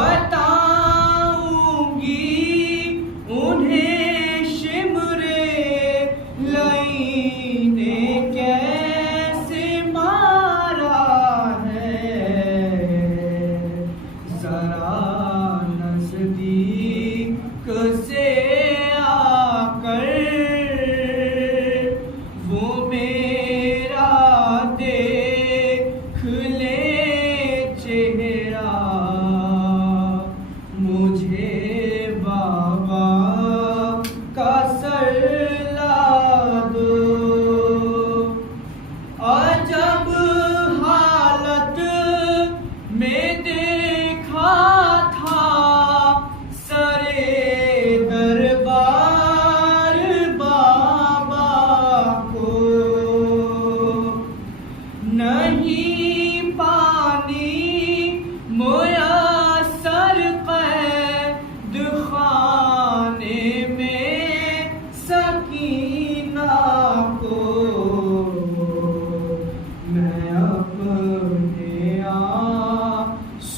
بتاؤں گی انہیں شمرے لئی نے کیسے مارا ہے، ذرا نزدیک سے آ کر وہ میرا دیکھ لے چہرہ، مجھے بابا کا سر لا دو۔ عجب حالت میں دیکھا تھا سرے دربار بابا کو، نہیں پانی میسر قید خانے میں سکینہ کو، میں اپنے آنسوؤں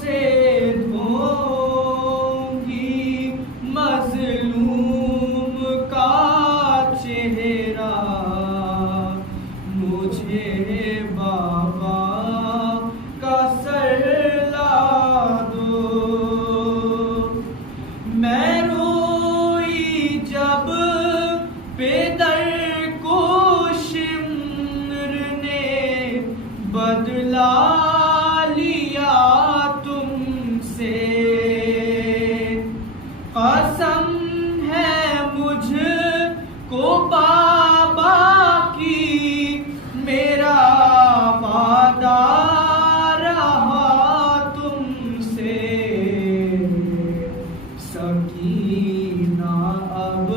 سے دھوؤں گی مظلوم کا چہرہ، مجھے بابا کا سر لا دو۔ میں روئی جب پیدر کو شمر نے بدلا لیا تم سے، قسم ہے مجھ کو بابا کی میرا وعدہ رہا تم سے، سکینہ اب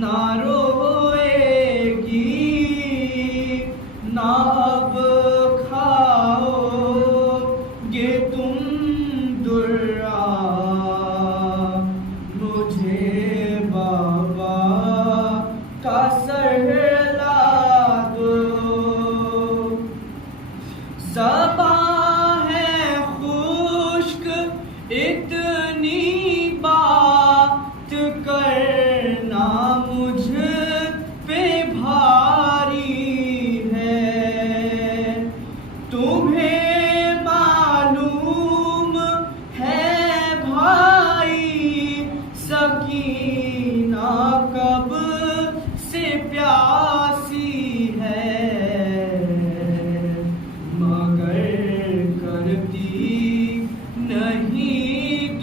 نہ روئے گی، نہ اب کھاؤ گے تم درا، مجھے بابا کا سر لا دو۔ زباں ہے خشک اتنی بات کرنا مجھ پہ بھاری ہے، تمہیں معلوم ہے بھائی سکینہ کب سے پیاسی ہے، مگر کرتی نہیں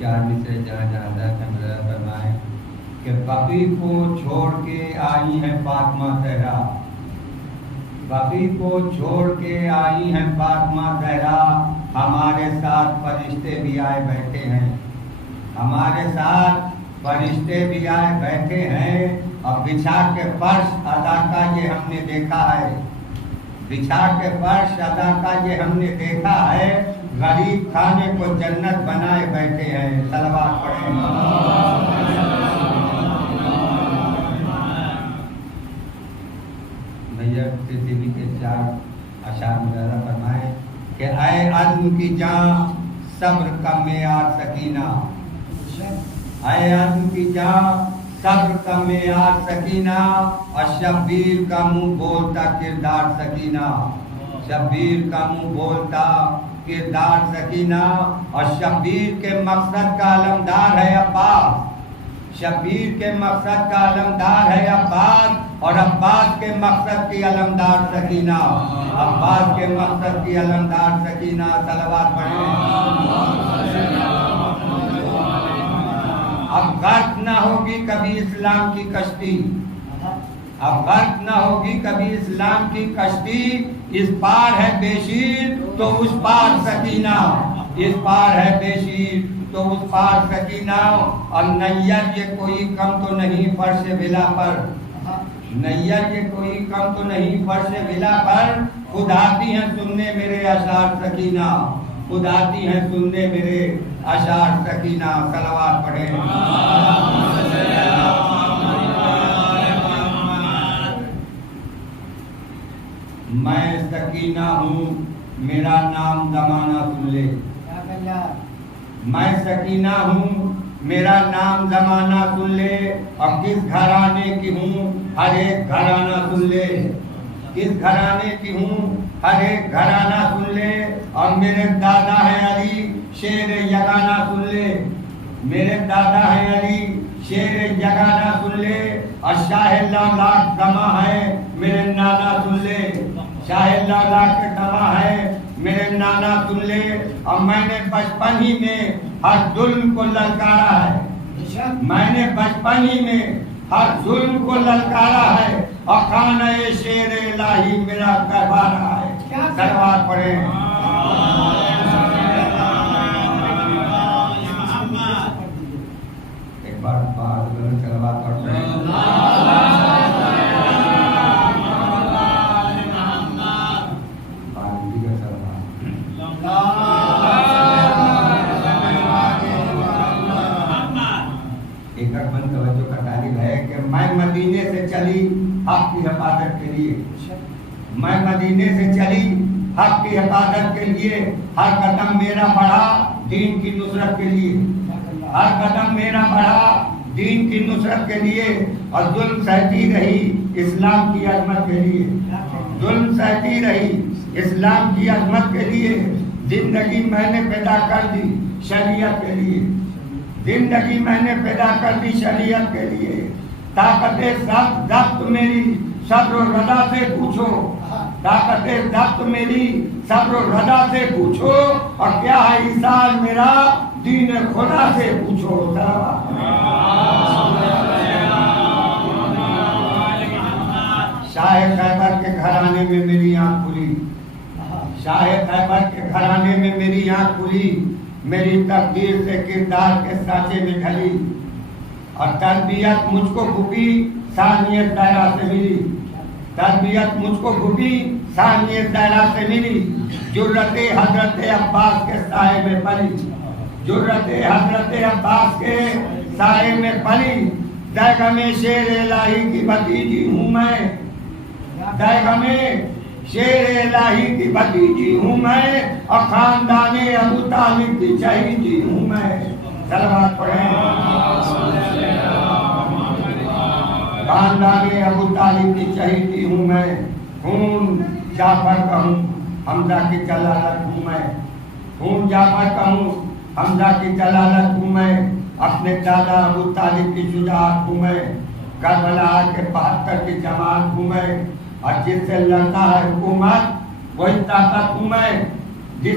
4 مصرے جہاں حضرت ہمیں فرمائے کہ بقی کو چھوڑ کے آئی ہیں فاطمہ زہرا، بقی کو چھوڑ کے آئی ہیں فاطمہ زہرا، ہمارے ساتھ فرشتے بھی آئے بیٹھے ہیں، ہمارے ساتھ فرشتے بھی آئے بیٹھے ہیں، اور بچھا کے فرش ادا کا یہ ہم نے دیکھا ہے، بچھا کے فرش ادا کا یہ ہم نے دیکھا ہے، غریب کھانے کو جنت بنائے بیٹھے ہیں، صلوات پڑھیں۔ ترمذی کے 4 اشعار مجاہدہ فرمائے کہ اے عزم کی جان صبر کا معیار سکینہ، اے عزم کی جان صبر کا معیار سکینہ، اور شبیر کا منہ بولتا کردار سکینہ، شبیر کا منہ بولتا کردار سکینہ، اور شبیر کے مقصد کا علمدار ہے عباس، شبیر کے مقصد کا علمدار ہے عباس، اور عباس کے مقصد کی علمدار سکینہ، عباس کے مقصد کی علمدار سکینہ، صلوات پڑھیں۔ اب غرق نہ ہوگی کبھی اسلام کی کشتی، اب غرق نہ ہوگی کبھی اسلام کی کشتی، اس پار ہے بے شیر تو اس پار سکینہ، اس پار ہے بے شیر تو اس پار سکینہ، اور نیر یہ کوئی کم تو نہیں فرش بلا پر، نیر یہ کوئی کم تو نہیں فرش بلا پر، خود آتی ہیں سننے میرے اشعار سکینہ، خود آتی ہیں سننے میرے اشعار سکینہ، صلوات پڑھیں۔ میں سکینہ ہوں میرا نام زمانہ سن لے، میں سکینہ ہوں میرا نام زمانہ سن لے، اور کس گھرانے کی ہوں ہر ایک گھرانہ سن لے، کس گھرانے کی ہوں ہر ایک گھرانہ سن لے، اور میرے دادا ہے علی شیر یگانہ سن لے، میرے دادا ہے علی شیر یگانہ سن لے، اور شاہ لالاک دمہ ہے میرے نانا سن لے، شاہ لالاک دمہ ہے میرے نانا سن لے، اور میں نے بچپن ہی میں ہر ظلم کو للکارا ہے، میں نے بچپن ہی میں ہر ظلم کو للکارا ہے، اور خانہ شیر الہی میرا گہوارہ ہے، صلوات پڑھیں۔ ایک بار صلوات پڑھتے ہیں۔ توجہ کا طالب ہے کہ میں مدینے سے چلی حق کی حفاظت کے لیے، میں مدینے سے چلی حق کی حفاظت کے لیے، ہر قدم میرا بڑھا دین کی نصرت کے لیے، ہر قدم میرا بڑھا دین کی نصرت کے لیے، اور ظلم سہتی رہی اسلام کی عظمت کے لیے، ظلم سہتی رہی اسلام کی عظمت کے لیے، زندگی میں نے پیدا کر دی شریعت کے لیے، زندگی میں نے پیدا کر دی شریعت کے لیے، طاقت ضبط میری صبر و رضا سے پوچھو، طاقت ضبط میری صبر و رضا سے پوچھو، اور کیا ہے ایثار میرا دین خدا سے پوچھو۔ شاہ خیبر کے گھرانے میں میری آنکھ کھلی، شاہ خیبر کے گھرانے میں میری آنکھ کھلی، میری تقدیر سے کردار کے سانچے میں ڈھلی، اور تربیت مجھ کو گھپی ثانیت دائرہ سے ملی، تربیت مجھ کو گھپی ثانیت دائرہ سے ملی، جرت حضرت عباس کے سائے میں پلی، جرت حضرت عباس کے سائے میں پلی، دیگم شیر الہی کی بھتیجی ہوں میں، دیگم شیر الہی کی بھتیجی ہوں میں، اور خاندان ابو طالب کی چہیتی ہوں میں، صلوات پڑھیں۔ خاندان ابو طالب کی چہیتی ہوں میں، خون جعفر کا ہوں حمزہ کی جلالت ہوں میں، خون جعفر کا ہوں حمزہ کی جلالت ہوں میں، اپنے دادا ابو طالب کی شجاعت ہوں میں، کربلا کے 72 کی جماعت ہوں میں، اور جس سے لڑتا ہے حکومت وہی طاقت ہوں میں، جس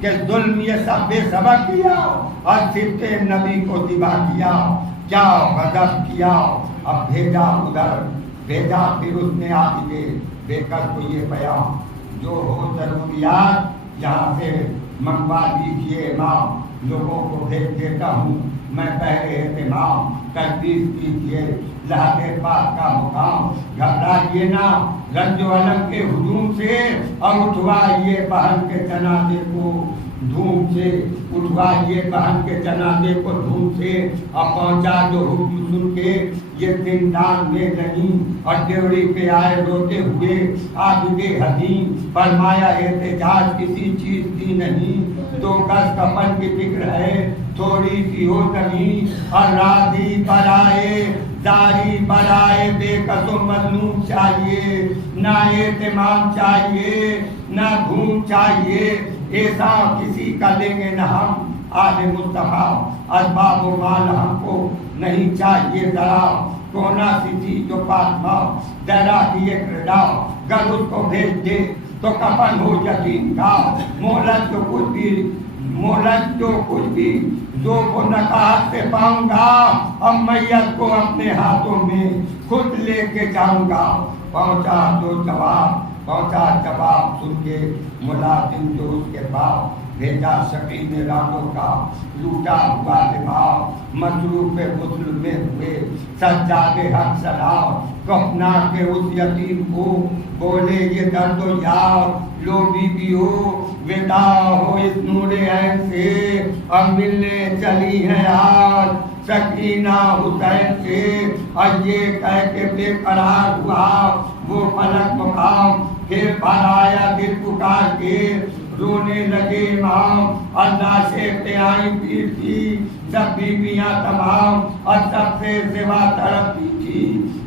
کہ ظلم یہ سب بے سبب کیا اور صرف نبی کو تباہ کیا، کیا غضب کیا، اب بھیجا ادھر، بھیجا پھر اس نے عابد بے کر کو یہ بیان، جو ہو ضروریات یہاں سے منگوا دیجیے امام، لوگوں کو بھیج دیتا ہوں میں پہلے اہتمام، تجویز کیجیے لحاظ پاک کا مقام، گھبرائیے نہ رنج و الم کے ہجوم سے، اور اٹھوائیے بہن کے جنازے کو دھوم سے، اٹھوائیے بہن کے جنازے کو دھوم سے، اور پہنچا جو حکم سن کے یہ زندان میں نہیں، اور ڈیوڑی پہ آئے روتے ہوئے عابد حزین، فرمایا احتجاج کسی چیز کی نہیں، 2 گز کفن کی فکر ہے تھوڑی سی ہو زمین، اور راضی برائے داری برائے بے کس و مظلوم چاہیے، نہ اہتمام چاہیے نہ دھوم چاہیے، ایسا کسی کا لیں گے نہ ہم آل مصطفیٰ، اسباب و مال ہم کو نہیں چاہیے ذرا، کونا سی تھی جو فاطمہ زہرا کی ایک رضا، گر اس کو بھیج دے تو کفن ہو یتیم کا، مہلت جو کچھ بھی جو کو نکاح سے پاؤں گا، اب میت کو اپنے ہاتھوں میں خود لے کے جاؤں گا، پہنچا جواب سن کے ملازم جو اس کے پاس، بھیجا شقی نے راتوں کا لوٹا ہوا دماغ، مصروف غسل میں ہوئے سجاد حق سلام، کفنا کے اس یتیم کو بولے یہ درد و یار، لو بیویو وداع ہو اس نور عین سے، اب ملنے چلی ہے آج سکینہ حسین سے، اور یہ کہہ کے بے قرار ہوا وہ فلک مقام، پھر بھر آیا دل پکار کے رونے لگے امام، اور لاشیں پہ آئی پیر تھی سب بیویاں تمام، اور سب سے سوا تڑپتی تھی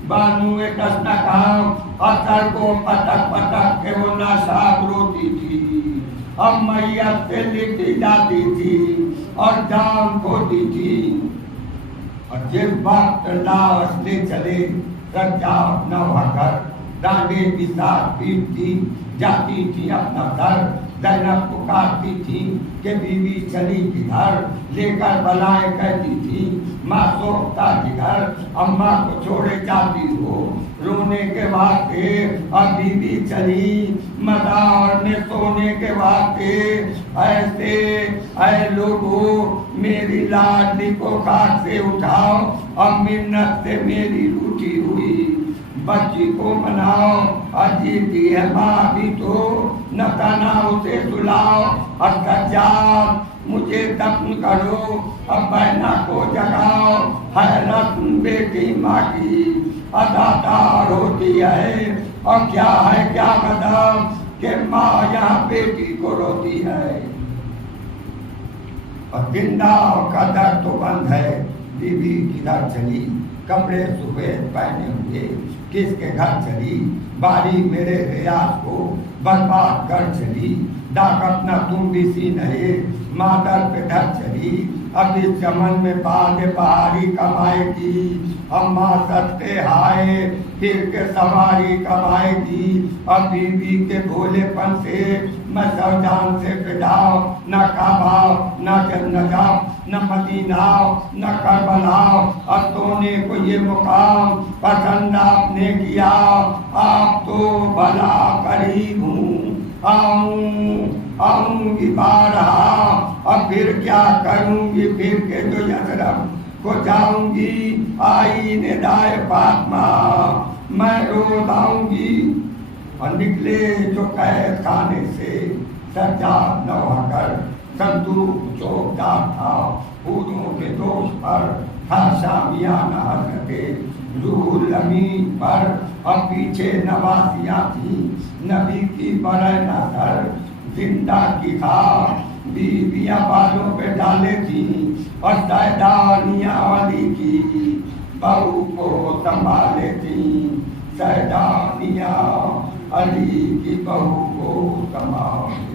بانو کشنا کام، اور سر کو پٹک پٹک کے وہ ناشاد روتی تھی، اب میت سے لپٹی جاتی تھی اور جان کھوتی تھی، اور جس وقت لاش لے چلے رجا نہ ہوا گھر، ڈانڈے کی ساتھ پیٹتی جاتی تھی اپنا در، زینب پکارتی تھی کہ بیوی چلی کدھر، لے کر بلائیں کہتی تھی ماں سوکھتا جگر، اماں کو چھوڑے جاتی ہو رونے کے واسطے، اور بیوی چلی مزار میں سونے کے واسطے، ایسے اے لوگو میری لاڈلی کو خاک سے اٹھاؤ، اور منت سے میری روٹی ہوئی بچی کو مناؤ، عجیبی ہے ماں بھی تو نہ تنا اسے سلاؤ، اور سجاد مجھے دفن کرو، اب بہنا کو جگاؤ، حیرت بیٹی ماں کی ادادار ہوتی ہے، اور کیا ہے کیا قدم کہ ماں یہاں بیٹی کو روتی ہے، اور زندہ کا در تو بند ہے، بیوی کدھر چلی کپڑے سفید پہنے ہوئے کس کے گھر چلی، باری میرے ریاض کو برباد کر چلی، ڈاک اپنا تم بھی سی نہیں مادر پہ ڈر چلی، اب اس چمن میں باغ بہاری کمائے گی، اماں سستے ہائے پھر کے سواری کمائے گی، اب بیوی کے بھولے پن سے میں سو جان سے فداؤ، نہ کعبہ نہ نجف نہ مدینہ نہ کربلا، اور سونے کو یہ مقام پسند آپ نے کیا، آپ تو بھلا قریب ہوں، آؤں گی بارہا، اب پھر کیا کروں گی پھر کے جو یثرب کو جاؤں گی، آئی ندائے فاطمہ میں روز آؤں گی، اور نکلے جو قید خانے سے سجاد نہ ہوا کر، صندوق چوکدار تھا پھولوں کے دوش پر، تھا شامیانہ حضرت روح الامین پر، اور پیچھے نوازیاں تھیں نبی کی برے نظر، زندہ کی خواہ بیویاں بالوں پہ ڈالے تھیں، اور سیدانیاں علی کی بہو کو سنبھالے تھیں، سیدانیاں علی کی بہو کو سنبھالے تھیں۔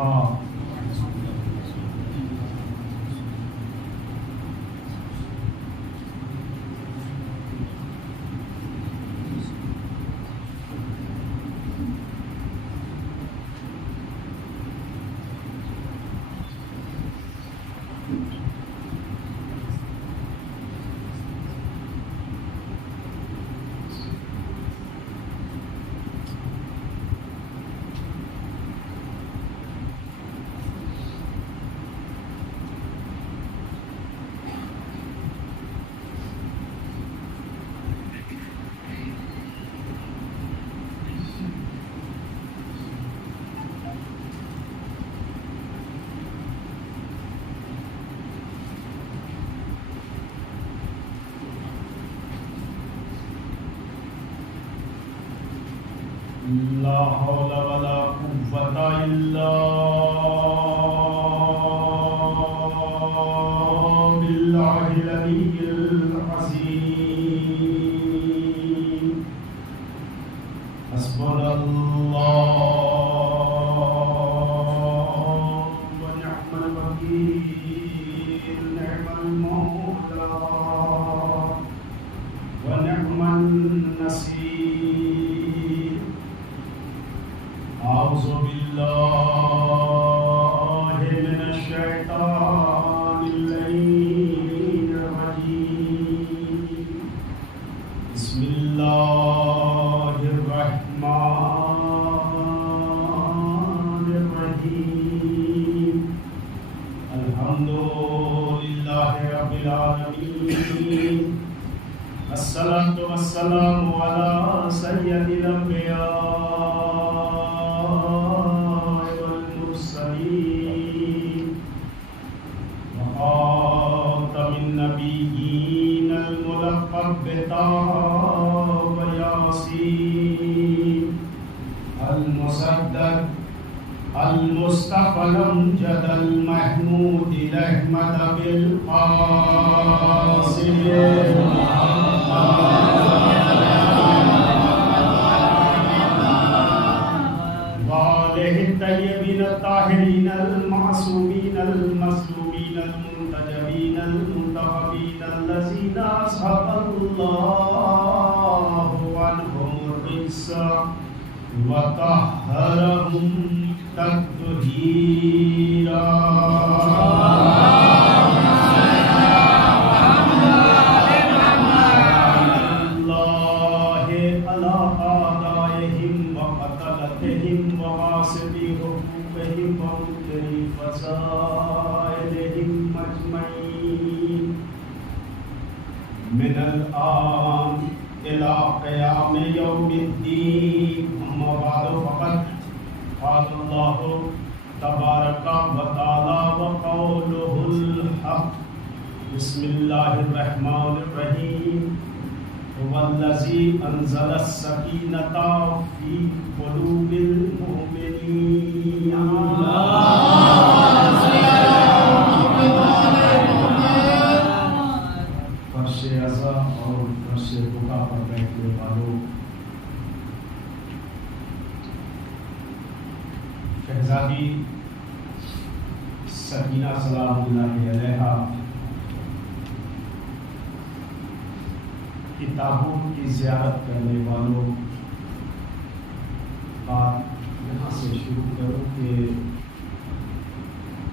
الطاهرات. لا حول ولا قوة إلا بالله العلي العظيم. حسبنا الله ونعم الوكيل، نعم المولى ونعم النصير. أعوذ بالله من الشيطان اللعين الرجيم. بسم الله الرحمن الرحيم. الحمد لله رب العالمين، الصلاة والسلام على سيد الأنبياء وخاتم النبيين الملقب بطه وياسين، المصدق المصطفى الأمجد المحمود الأحمد بالقاسم وآله الطيبين الطاهرين المعصومين المظلومين المنتجبين المنتخبين الذين أذهب الله عنهم الرجس وطهرهم تطهيرا. من الآن إلى قيام يوم الدين. أما بعد فقد قال الله تبارك وتعالى وقوله الحق. بسم الله الرحمن الرحيم. هو الذي أنزل السكينة في قلوب المؤمنين. فرش عزا اور فرش بکا پر بیٹھنے والوں، شہزادی سکینہ سلام اللہ علیہا کتابوں کی زیارت کرنے والوں، بات یہاں سے شروع کروں کہ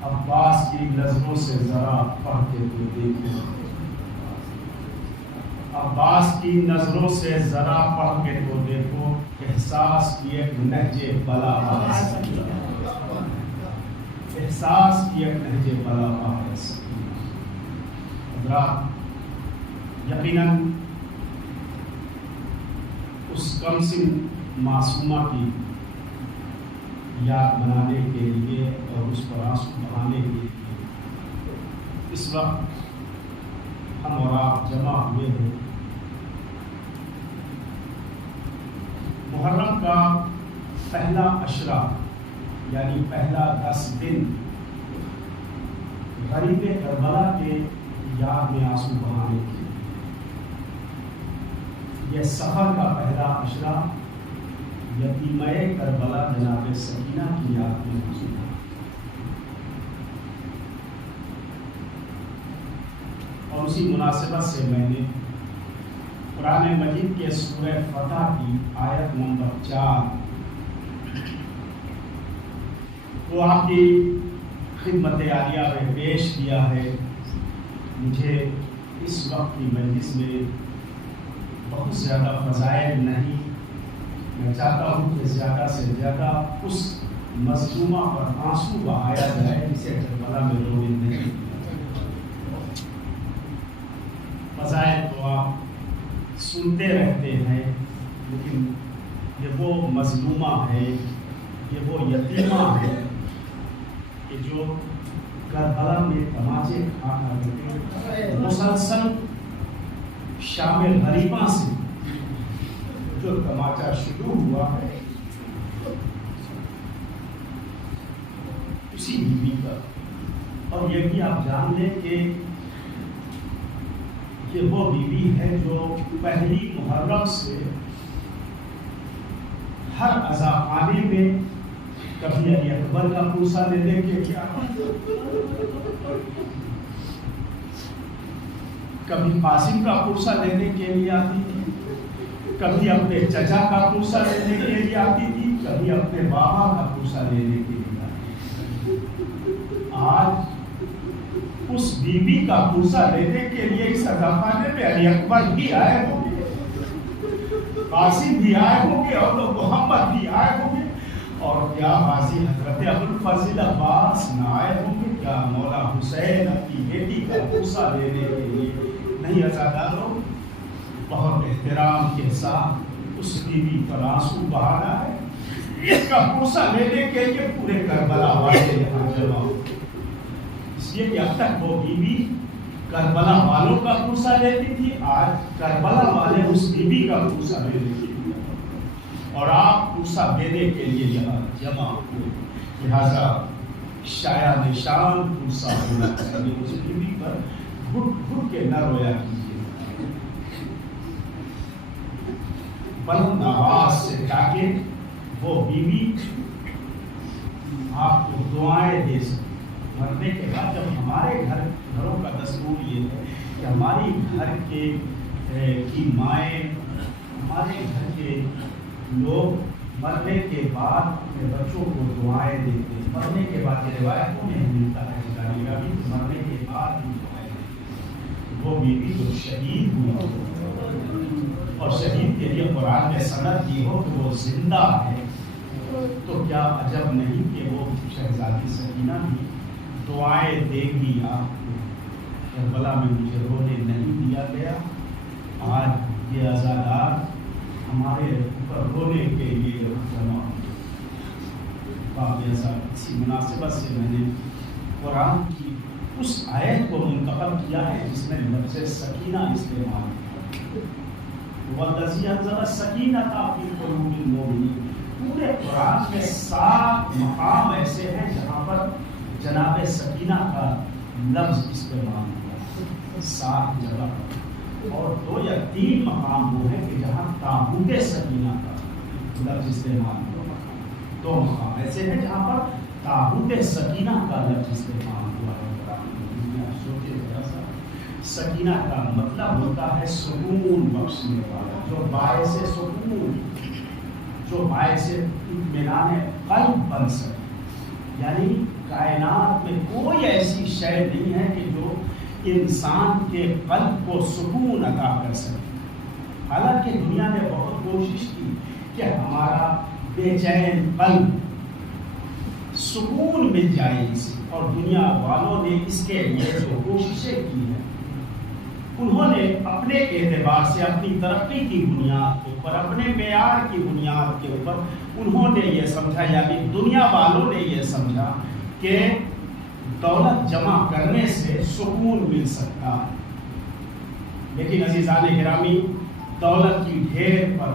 عباس کی نظروں سے ذرا پڑھ کے تو دیکھیں، عباس کی نظروں سے ذرا پڑھ کے تو دیکھو، احساس کی ایک نہج بلاغت، احساس کی ایک نہج بلاغت. حضرات، یقیناً اس کم سن معصومہ کی یاد منانے کے لیے اور اس پر آنسو بہانے کے لیے اس وقت ہم اور آپ جمع ہوئے ہیں. محرم کا پہلا عشرہ یعنی پہلا 10 دن غریب کربلا کے یاد میں آنسو بہانے کے. یہ سفر کا پہلا عشرہ یتیمہ کربلا جناب سکینہ کی یاد میں آنسو بہانے. اسی مناسبت سے میں نے قرآن مجید کے سورہ فتح کی آیت نمبر 4 وہ آپ کی خدمت عالیہ میں پیش کیا ہے. مجھے اس وقت کی مجلس میں بہت زیادہ فضائل نہیں، میں چاہتا ہوں کہ زیادہ سے زیادہ اس مظلومہ پر آنسو بہایا جائے جسے کربلا میں لوگ نہیں. فضائل تو آپ سنتے رہتے ہیں، لیکن یہ وہ مظلومہ ہے، یہ وہ یتیمہ ہے کہ جو کربلا میں تماچے کھا کر مسلسل شام غریباں سے جو تماچا شروع ہوا ہے اسی بیوی کا. اور یہ بھی آپ جان لیں کہ یہ وہ بیوی ہے جو پہلی محرم سے ہر عزاخانے میں کبھی علی اکبر کا پوسا لینے کے لیے کبھی قاسم کا پوسا لینے کے لیے آتی تھی، کبھی اپنے چچا کا پوسا لینے کے لیے آتی تھی، کبھی اپنے بابا کا پوسا لینے کے لیے آتی تھی. آج اس بیوی کا پوسا لینے کے لیے اس عزاخانے میں علی اکبر بھی آئے ہوں گے، قاسم بھی آئے ہوں گے، اور لوگ محمد بھی آئے ہوں گے. اور کیا غازی حضرت ابوالفضل عباس نہ آئے ہوں گے؟ کیا مولا حسین اپنی بیٹی کا پوسا لینے کے لیے نہیں؟ عزاداروں، بہت احترام کے ساتھ اس بیوی پر آنسو بہانا ہے. اس کا پوسا لینے کے لیے پورے کربلا والے یہاں جمع ہو، اس لیے کہ اب تک وہ بیوی کربلا والوں کا پوسا لیتی تھی، آج کربلا والے اس بیوی کا پوسا لے لیتے ہیں اور آپ پوسا دینے کے لیے یہاں جمع ہوئے. لہذا شایا نشان پوسا ہونا چاہیے. اس بیوی پر گھٹ گھٹ کے نہ رویا کیجیے، بلند آواز سے، تاکہ وہ بیوی آپ کو دعائیں دے سکے. مرنے کے بعد جب ہمارے گھروں کا دستور یہ ہے کہ ہماری گھر کی مائیں، ہمارے گھر کے لوگ مرنے کے بعد اپنے بچوں کو دعائیں دیتے ہیں. مرنے کے بعد یہ روایتوں میں ملتا ہے مرنے کے بعد بھی دعائیں دیتے ہیں. وہ بیوی جو شہید ہوئی اور شہید کے لیے قرآن میں سند دی ہو کہ وہ زندہ ہے، تو کیا عجب نہیں کہ وہ شہزادی سکینہ بھی دعائیں دے گی آپ کو. کربلا میں مجھے رونے نہیں دیا گیا، آج یہ عزادار ہمارے اوپر رونے کے لیے جمع ہو. اسی مناسبت سے میں نے قرآن کی اس آیت کو منتخب کیا ہے جس میں لفظ سکینہ استعمال کیا. وَالَّذِي أَنزَلَ السَّكِينَةَ فِي قُلُوبِ الْمُؤْمِنِينَ. پورے قرآن میں 7 مقام ایسے ہیں جہاں پر جناب سکینہ کا لفظ استعمال ہوا، 7 جگہ. اور 2 یا 3 مقام وہ ہیں کہ جہاں تابوت سکینہ کا لفظ استعمال ہوا. 2 مقام ایسے ہیں جہاں پر تابوت سکینہ کا لفظ استعمال ہوا ہے. سوچے ذرا سا، سکینہ کا مطلب ہوتا ہے سکون بخشنے والا، جو باعث سکون، جو باعث اطمینان قلب بن سکے. یعنی کائنات میں کوئی ایسی شے نہیں ہے کہ جو انسان کے قلب کو سکون عطا کر سکے. حالانکہ دنیا نے بہت کوشش کی کہ ہمارا بے چین قلب سکون مل جائے اسے، اور دنیا والوں نے اس کے لیے جو کوششیں کی ہیں انہوں نے اپنے اعتبار سے، اپنی ترقی کی بنیاد کے اوپر، اپنے معیار کی بنیاد کے اوپر انہوں نے یہ سمجھا، یعنی دنیا والوں نے یہ سمجھا کہ دولت جمع کرنے سے سکون مل سکتا ہے. لیکن عزیزان گرامی، دولت کی ڈھیر پر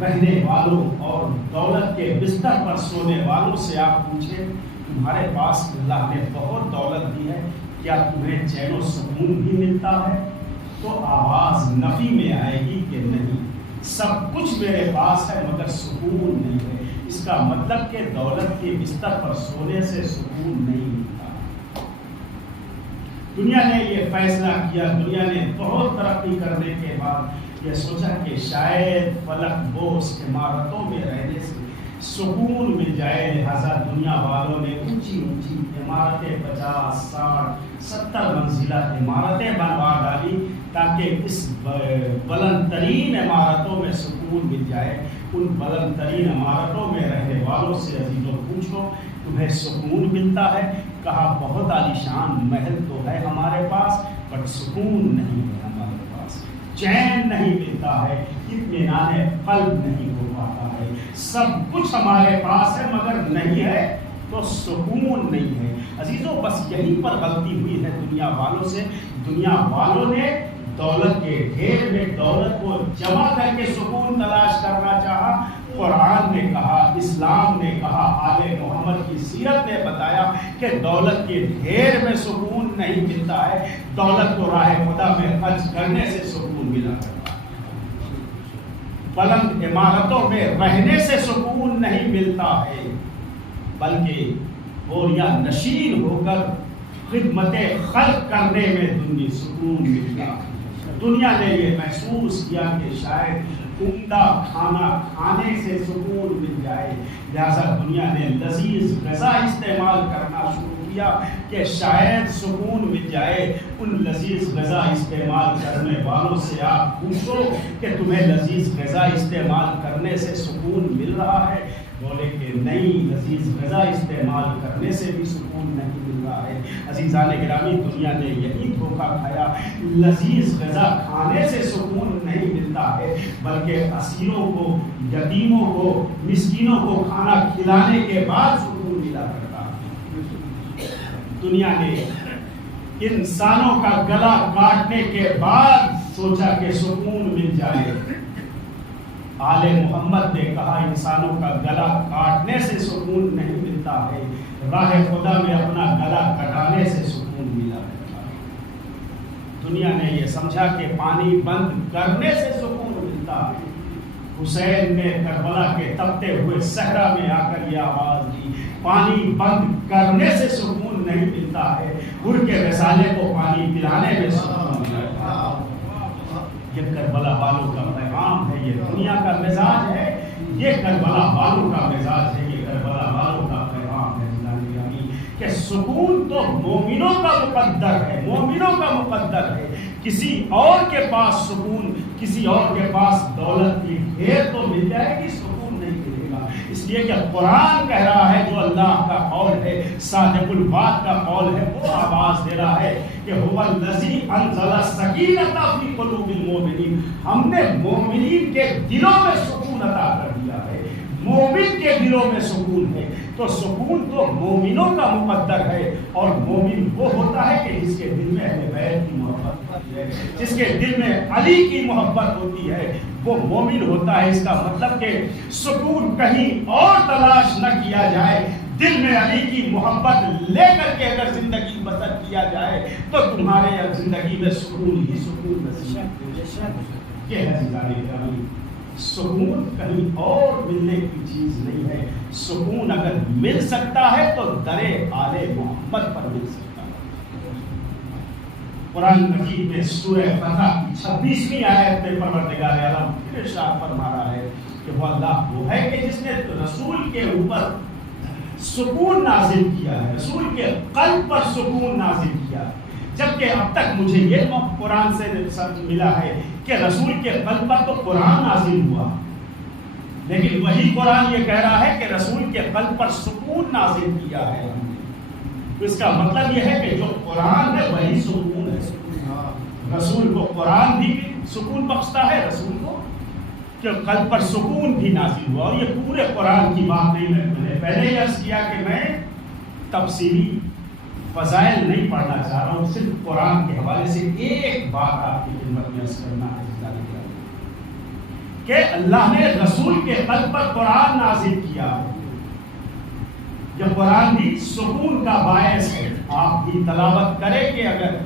رہنے والوں اور دولت کے بستر پر سونے والوں سے آپ پوچھیں تمہارے پاس اللہ نے بہت دولت دی ہے، کیا تمہیں چین و سکون بھی ملتا ہے؟ تو آواز نفی میں آئے گی کہ نہیں، سب کچھ میرے پاس ہے مگر سکون نہیں ہے. اس کا مطلب کہ دولت کے بستر پر سونے سے سکون نہیں ملتا. دنیا نے یہ فیصلہ کیا، دنیا نے بہت ترقی کرنے کے بعد یہ سوچا کہ شاید فلک بوس عمارتوں میں رہنے سے سکون مل جائے، لہذا دنیا والوں نے اونچی اونچی عمارتیں 50، 60، 70 منزلہ عمارتیں بنوا ڈالی تاکہ اس بلند ترین عمارتوں میں سکون مل جائے۔ ان بلند ترین عمارتوں میں رہنے والوں سے عزیزوں پوچھو تمہیں سکون ملتا ہے؟ کہا بہت عالیشان محل تو ہے ہمارے پاس، بٹ سکون نہیں ہے ہمارے پاس، چین نہیں ملتا ہے، اطمینان قلب نہیں ہو پاتا ہے۔ سب کچھ ہمارے پاس ہے مگر نہیں ہے تو سکون نہیں ہے۔ عزیزوں بس یہیں پر غلطی ہوئی ہے دنیا والوں سے۔ دنیا والوں نے دولت کے ڈھیر میں دولت کو جمع کر کے سکون تلاش کرنا چاہا۔ قرآن نے کہا، اسلام نے کہا، آل محمد کی سیرت نے بتایا کہ دولت کے ڈھیر میں سکون نہیں ملتا ہے، دولت کو راہ خدا میں خرچ کرنے سے سکون ملا کرتا ہے۔ بلند عمارتوں میں رہنے سے سکون نہیں ملتا ہے، بلکہ بوریا نشین ہو کر خدمت خلق کرنے میں دنیا سکون ملتا ہے۔ دنیا نے یہ محسوس کیا کہ شاید عمدہ کھانا کھانے سے سکون مل جائے، لہذا دنیا نے لذیذ غذا استعمال کرنا شروع کیا کہ شاید سکون مل جائے۔ ان لذیذ غذا استعمال کرنے والوں سے آپ پوچھو کہ تمہیں لذیذ غذا استعمال کرنے سے سکون مل رہا ہے؟ بولے کہ نہیں، لذیذ غذا استعمال کرنے سے بھی سکون نہیں مل رہا ہے۔ عزیزان گرامی دنیا نے یہی دھوکہ کھایا، لذیذ غذا کھانے سے سکون نہیں ملتا ہے، بلکہ اسیروں کو، یتیموں کو، مسکینوں کو کھانا کھلانے کے بعد سکون ملا کرتا ہے۔ دنیا نے انسانوں کا گلا کاٹنے کے بعد سوچا کہ سکون مل جائے۔ آل محمد نے کہا انسانوں کا گلا کاٹنے سے سکون نہیں ملتا ہے، راہ خدا میں اپنا گلا کٹانے سے سکون ملا کرتا ہے۔ دنیا نے یہ سمجھا کہ پانی بند کرنے سے سکون ملتا ہے۔ حسین نے کربلا کے تپتے ہوئے صحرا میں آ کر یہ آواز دی، پانی بند کرنے سے سکون نہیں ملتا ہے، حر کے رسالے کو پانی پلانے میں سکون ملتا ہے۔ یہ کربلا والوں کا پیغام ہے، یہ دنیا کا مزاج ہے، یہ کربلا والوں کا مزاج ہے، یہ کربلا والوں کا پیغام ہے کہ سکون تو مومنوں کا مقدر ہے، مومنوں کا مقدر ہے۔ کسی اور کے پاس سکون، کسی اور کے پاس دولت کی ڈھیر تو مل جائے گی، سکون نہیں ملے گا۔ اس لیے کہ قرآن کہہ رہا ہے، جو اللہ کا قول ہے، صادق الوعد کا قول ہے، وہ آواز دے رہا ہے کہ هو الذی انزل السکینۃ فی قلوب المؤمنین، ہم نے مومنین کے دلوں میں سکون عطا کر دیا ہے۔ مومن کے دلوں میں سکون ہے، تو سکون تو مومنوں کا مقدر ہے، اور مومن وہ ہوتا ہے کہ جس کے دل میں اہل بیت کی محبت ہوتی ہے، جس کے دل میں علی کی محبت ہوتی ہے، وہ مومن ہوتا ہے۔ اس کا مطلب کہ سکون کہیں اور تلاش نہ کیا جائے، دل میں علی کی محبت لے کر کے اگر زندگی بسر کیا جائے تو تمہارے زندگی میں سکون ہی سکون نصیب ہے۔ سکون کہیں اور ملنے کی چیز نہیں ہے، سکون اگر مل سکتا ہے تو درے آل محمد پر مل سکتا ہے۔ قرآن مجید میں سورہ فتح کی 26ویں آیت میں پروردگار عالم پھر ارشاد فرما رہا ہے کہ وہ اللہ وہ ہے کہ جس نے رسول کے اوپر سکون نازل کیا ہے، رسول کے قلب پر سکون نازل کیا ہے، جبکہ اب تک مجھے یہ قرآن سے ملا ہے کہ رسول کے قلب پر تو قرآن نازل ہوا، لیکن وہی قرآن یہ کہہ رہا ہے کہ رسول کے قلب پر سکون نازل کیا ہے۔ تو اس کا مطلب یہ ہے کہ جو قرآن ہے وہی سکون ہے۔ رسول کو قرآن بھی سکون بخشتا ہے، رسول کو کہ قلب پر سکون بھی نازل ہوا۔ اور یہ پورے قرآن کی بات نہیں، میں نے پہلے ہی عرض کیا کہ میں تفصیلی فضائل نہیں پڑھنا چاہ رہا ہوں، صرف قرآن کے حوالے سے ایک بات آپ کی خدمت میں عرض کرنا ہے کہ اللہ نے رسول کے قلب پر قرآن نازل کیا ہے۔ یہ قرآن بھی سکون کا باعث ہے، آپ بھی تلاوت کریں کہ اگر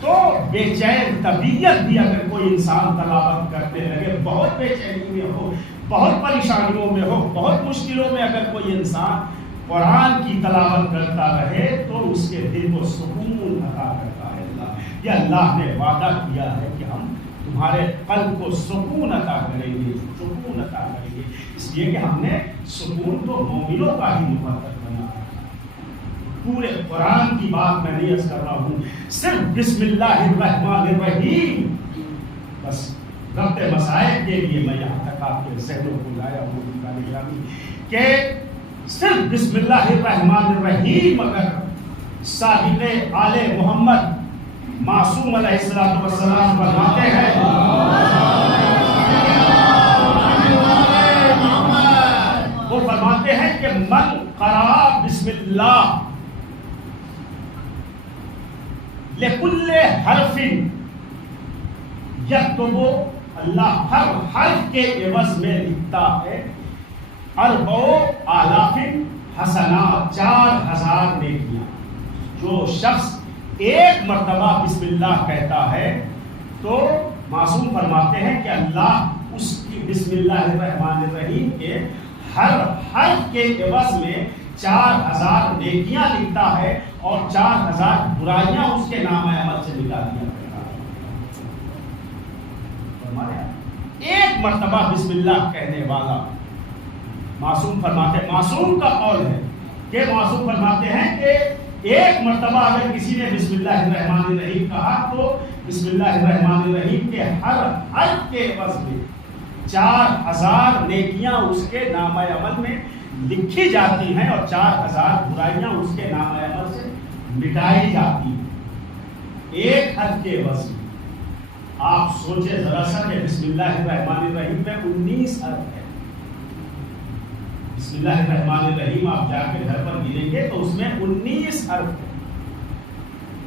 تو بے چین طبیعت بھی اگر کوئی انسان تلاوت کرنے لگے، بہت بے چینی میں ہو، بہت پریشانیوں میں ہو، بہت مشکلوں میں اگر کوئی انسان قرآن کی تلاوت کرتا رہے تو اس کے دل کو سکون عطا کرتا ہے اللہ۔ یہ اللہ نے وعدہ کیا ہے کہ ہم تمہارے قلب کو سکون عطا کریں گے، سکون عطا کریں گے، اس لیے کہ ہم نے سکون تو مومنوں کا ہی مقرر بنا ہے۔ پورے قرآن کی بات میں نہیں عرض کر رہا ہوں، صرف بسم اللہ الرحمن الرحیم بس ربط مسائل کے لیے میں یہاں تک آپ کے ذہنوں کو لایا ہوں کہ صرف بسم اللہ الرحمن الرحیم اگر صاحب آل محمد معصوم علیہ السلام فرماتے ہیں، وہ فرماتے ہیں کہ من قرأ بسم اللہ لکل حرف یکتب، اللہ ہر حرف کے عوض میں لکھتا ہے 4,000 حسنات، 4,000 نیکیاں۔ جو شخص ایک مرتبہ بسم اللہ کہتا ہے تو معصوم فرماتے ہیں کہ اللہ اس کی بسم اللہ الرحمن الرحیم کے ہر حرف کے عوض میں 4,000 نیکیاں لکھتا ہے اور 4,000 برائیاں اس کے نام عمل سے مٹا دیا کرتا ہے۔ ایک مرتبہ بسم اللہ کہنے والا معصوم فرماتے ہیں، معصوم کا قول ہے کہ معصوم فرماتے ہیں کہ ایک مرتبہ اگر کسی نے بسم اللہ الرحمن الرحیم کہا تو بسم اللہ الرحمن الرحیم کے ہر حرف کے عوض میں 4,000 نیکیاں اس کے نام عمل میں لکھی جاتی ہیں اور 4,000 برائیاں اس کے نام عمل سے مٹائی جاتی ہیں ایک حرف کے عوض میں۔ آپ سوچے ذرا سا کہ بسم اللہ الرحمن الرحیم میں 19 حرف ہے۔ بسم اللہ الرحمن الرحیم آپ جا کے گھر پر گریں گے تو اس میں 19 حرف ہے۔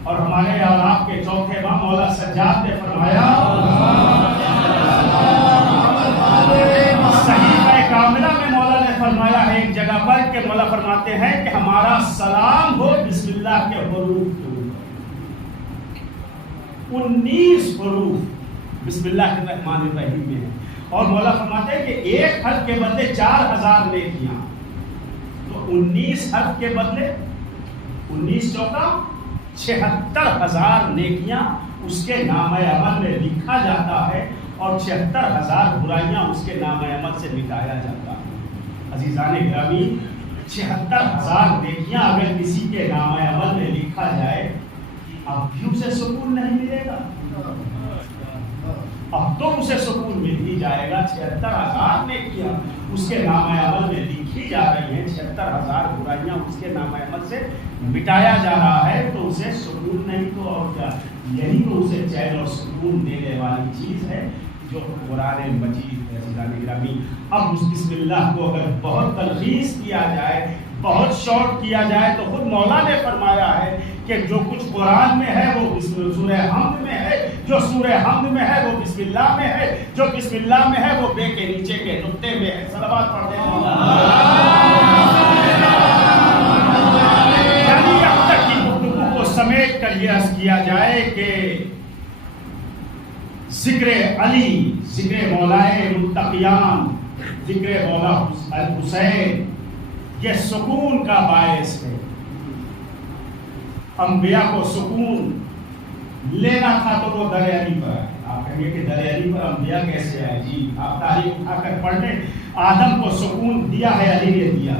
اور ہمارے اور آپ کے چوتھے امام مولا سجاد نے فرمایا، صحیفہ کاملہ میں مولا نے فرمایا ہے ایک جگہ پر کہ مولا فرماتے ہیں کہ ہمارا سلام ہو بسم اللہ کے حروف کے اوپر۔ 19 حروف بسم اللہ الرحمن الرحیم میں ہے اور مولا فرماتے ہیں کہ ایک حرف کے بدلے 4,000 نیکیاں، تو 19 حرف کے بدلے 19 چوکا 76,000 نیکیاں اس کے نام عمل میں لکھا جاتا ہے اور 76,000 برائیاں اس کے نام عمل سے مٹایا جاتا ہے۔ عزیزان گرامی، 76,000 نیکیاں اگر کسی کے نام عمل میں لکھا جائے اب بھی اسے سکون نہیں ملے گا، اب تو اسے سکون مل ہی جائے گا۔ 76,000 نیکیاں اس کے نام عمل میں لکھی جا رہی ہیں، 76,000 برائیاں اس کے نام عمل سے مٹایا جا رہا ہے، تو اسے سکون نہیں تو اور کیا، یہی تو اسے چین اور سکون دینے والی چیز ہے جو قرآن مجید ہے۔ عزیزان گرامی، اب اس بسم اللہ کو اگر بہت تلخیص کیا جائے، بہت شارٹ کیا جائے تو خود مولا نے فرمایا ہے کہ جو کچھ قرآن میں ہے وہ سورہ حمد میں ہے، جو سورہ حمد میں ہے وہ بسم اللہ میں ہے، جو بسم اللہ میں ہے وہ بے کے نیچے کے نقطے میں ہے۔ صلوات پڑھتے ہیں یعنی اب تک کی گفتگو کو سمیٹ کر یہ عرض کیا جائے کہ ذکر علی، ذکر مولائے متقیان، ذکر مولا الحسین یہ سکون کا باعث ہے۔ انبیاء کو سکون لینا تھا تو وہ در علی پر آئے۔ آپ کہیں گے کہ در علی پر انبیاء کیسے آئے؟ جی آپ تاریخ اٹھا کر پڑھ لیں، آدم کو سکون دیا ہے علی نے دیا،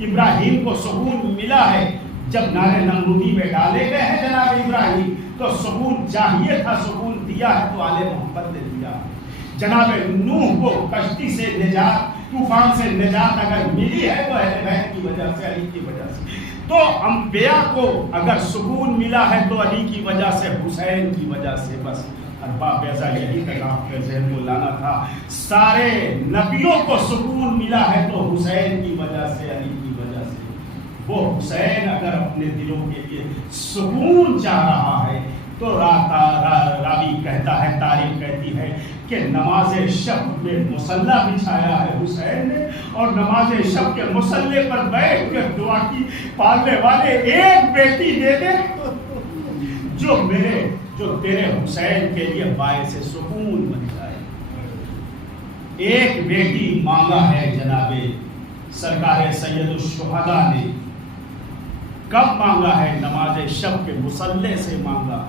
ابراہیم کو سکون ملا ہے جب نار نمرودی میں ڈالے گئے ہیں جناب ابراہیم، تو سکون چاہیے تھا، سکون دیا ہے تو آل محمد نے دیا۔ جناب نوح کو کشتی سے نجات، طوفان سے نجات اگر ملی ہے تو اہل بیت کی وجہ سے، علی کی وجہ سے۔ تو انبیاء کو اگر سکون ملا ہے تو علی کی وجہ سے، حسین کی وجہ سے۔ بس ارباب بیضا یہی تک آپ کے ذہن کو لانا تھا، سارے نبیوں کو سکون ملا ہے تو حسین کی وجہ سے، علی کی وجہ سے۔ وہ حسین اگر اپنے دلوں کے لیے سکون چاہ رہا ہے تو راوی کہتا ہے، تاریخ کہتی ہے کہ نماز شب میں مصلی بچھایا ہے حسین نے، اور نماز شب کے مصلی پر بیٹھ کر دعا کی، پالنے والے ایک بیٹی دے دے جو تیرے حسین کے لیے باعث سکون بن جائے۔ ایک بیٹی مانگا ہے جناب سرکار سید الشہداء نے، کب مانگا ہے؟ نماز شب کے مصلی سے مانگا۔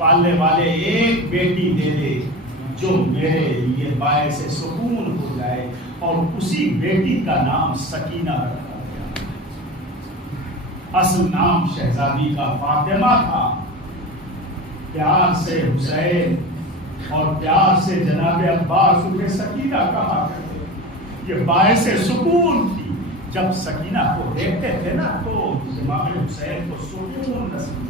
پالنے والے ایک بیٹی دے دے جو میرے لیے باعث سکون ہو جائے، اور اسی بیٹی کا نام سکینہ رکھا گیا۔ اصل نام شہزادی کا فاطمہ تھا، پیار سے حسین اور پیار سے جناب عباس انہیں سکینہ کہا کرتے۔ یہ باعث سکون تھی، جب سکینہ کو دیکھتے تھے نا تو امام حسین کو سکون نصیب۔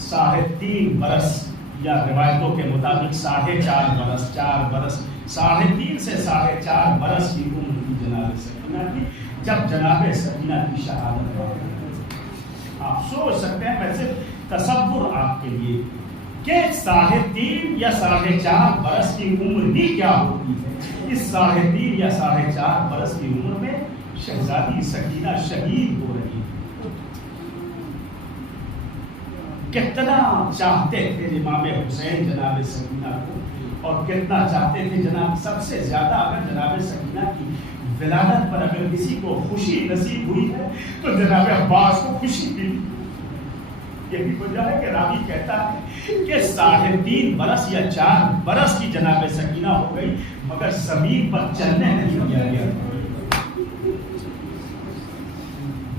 3.5 برس یا روایتوں کے مطابق 4.5 برس، 4 برس، 3.5 سے 4.5 برس کی عمر کی جناب سکینہ کی جب جناب سکینہ کی شہادت ہوئی۔ آپ سوچ سکتے ہیں، ویسے تصور آپ کے لیے کہ 3.5 یا 4.5 برس کی عمر ہی کیا ہوتی ہے۔ اس 3.5 یا 4.5 برس کی عمر میں شہزادی سکینہ شہید ہو رہی ہے۔ کتنا چاہتے تھے امام حسین جناب سکینہ کو، اور کتنا چاہتے تھے جناب، سب سے زیادہ اگر جناب سکینہ کی ولادت پر اگر کسی کو خوشی نصیب ہوئی ہے تو جناب عباس کو خوشی ملی۔ یہی وجہ ہے کہ راوی کہتا ہے کہ 3.5 برس یا 4 برس کی جناب سکینہ ہو گئی، مگر زمین پر چلنے نہیں دیا گیا۔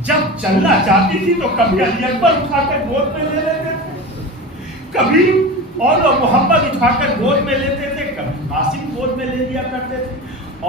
جب چلنا چاہتی تھی تو کبھی علی اکبر اٹھا کر گود میں لے لیتے تھے، کبھی اور محمد اٹھا کر گود میں لیتے تھے، کبھی قاسم گود میں لے لیا کرتے تھے،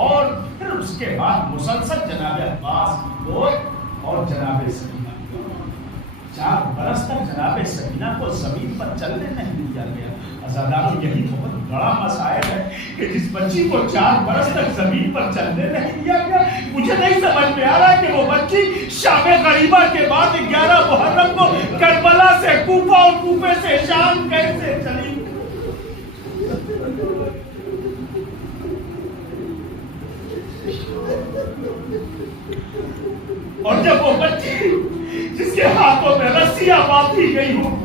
اور پھر اس کے بعد مسلسل جناب عباس کی گود اور جناب سکینہ کی گود۔ 4 برس تک جناب سکینہ کو زمین پر چلنے نہیں دیا گیا۔ عزاداروں، یہی بہت بڑا مسائل ہے کہ جس بچی کو 4 برس تک زمین پر چلنے نہیں دیا گیا، مجھے نہیں سمجھ میں آ رہا کہ وہ بچی شام غریبہ کے بعد 11 محرم کو کربلا سے کوفہ اور کوفے سے شام کیسے چلی۔ اور جب وہ بچی جس کے ہاتھوں میں رسیاں باندھی گئی ہوں،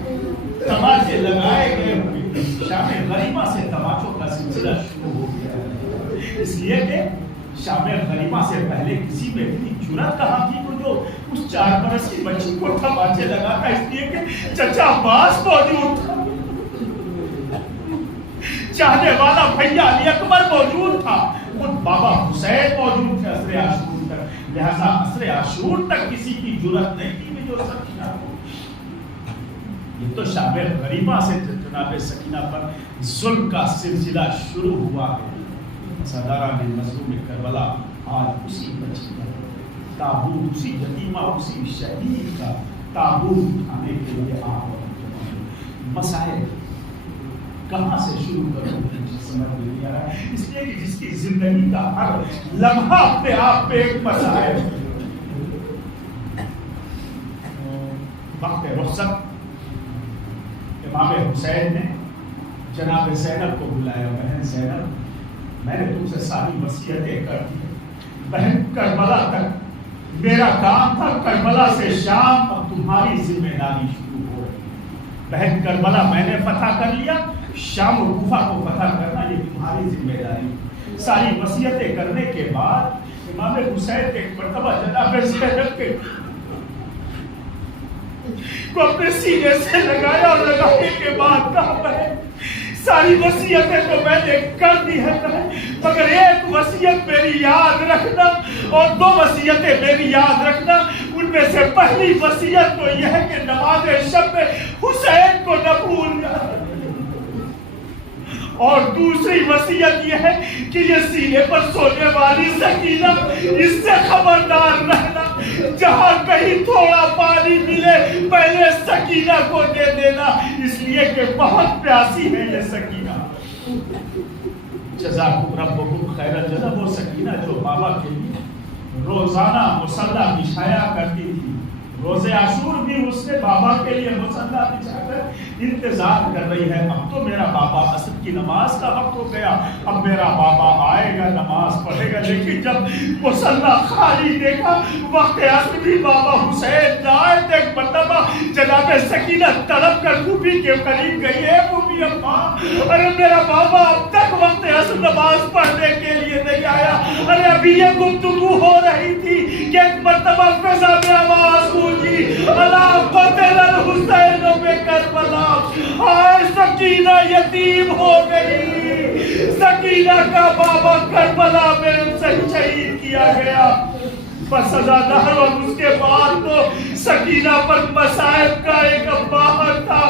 تماچے لگائے گئے ہوئے، شام غریبہ سے تماچوں کا سلسلہ شروع ہو گیا، اس لیے کہ شام غریبہ سے پہلے کسی میں اتنی جرأت کہاں تھی وہ جو اس 4 برس کی بچی کو تماچے لگاتا، اس لیے کہ چچا عباس موجود تھا، چاہنے والا بھیا علی اکبر موجود تھا، خود بابا حسین موجود تھے عصر عاشور تک، لہذا عصر عاشور تک کسی کی جرأت نہیں تھی جو سکینہ کو۔ یہ تو شام غریبہ سے جناب سکینہ پر ظلم کا سلسلہ شروع ہوا ہے۔ سرداران مظلوم کربلا آج اسی بچی کا تابوت، اسی یتیمہ، اسی شہید کا تابوت اٹھانے کے لیے مسائل کہاں سے شروع کروں مجھے سمجھ میں نہیں آ رہا ہے، اس لیے کہ جس کی زندگی کا ہر لمحہ اپنے آپ میں ایک مسائل۔ وقت رخصت امام حسین نے جناب زینب کو بلایا، بہن زینب، میں نے تم سے ساری وصیتیں کر دی، بہن کربلا تک میرا کام تھا، کربلا سے شام اب تمہاری ذمہ داری شروع ہو رہی، بہن کربلا میں نے فتح کر لیا، شام و کوفہ کو فتح کرنا یہ تمہاری ذمہ داری۔ ساری وصیتیں کرنے کے بعد امام حسین ایک مرتبہ جناب زینب کے کو اپنے سینے سے لگایا اور لگانے کے بعد کہا، بہن ساری وصیتیں تو میں نے کر دی ہے، مگر ایک وصیت میری یاد رکھنا اور 2 وصیتیں میری یاد رکھنا۔ ان میں سے پہلی وصیت تو یہ ہے کہ نماز شب میں حسین کو نہ بھولنا، اور دوسری وصیت یہ ہے کہ یہ سینے پر سونے والی سکینہ، اس سے خبردار رہنا، جہاں کہیں تھوڑا پانی ملے پہلے سکینہ کو دے دینا، اس لیے کہ بہت پیاسی ہے یہ سکینہ۔ جزاکم ربکم خیر الجزا، وہ سکینہ جو بابا کے لیے روزانہ مصلی بچھایا کرتی تھی، روز عاشور بھی اس نے بابا کے لیے مصلی بچھا کر انتظار کر رہی ہے، اب تو میرا بابا عصر کی نماز کا وقت ہو گیا، اب میرا بابا آئے گا نماز پڑھے گا، لیکن جب مصلی خالی دیکھا وقت عصر بھی بابا حسین جائے تو ایک مرتبہ جناب سکینہ تڑپ کر پھوپھی کے قریب گئی ہے، پھوپھی اماں ارے میرا بابا اب تک وقت محض نماز پڑھنے کے لیے نہیں آیا. ارے ابھی یہ گفتگو ہو رہی تھی کہ ایک مرتبہ فضا میں آواز گونجی الا قتل الحسین بکربلا. ہائے سکینہ یتیم ہو گئی. سکینہ کا بابا کربلا میں اسے شہید کیا گیا. بس ازادار اور اس کے بعد تو سکینہ پر مصائب کا ایک باہر تھا.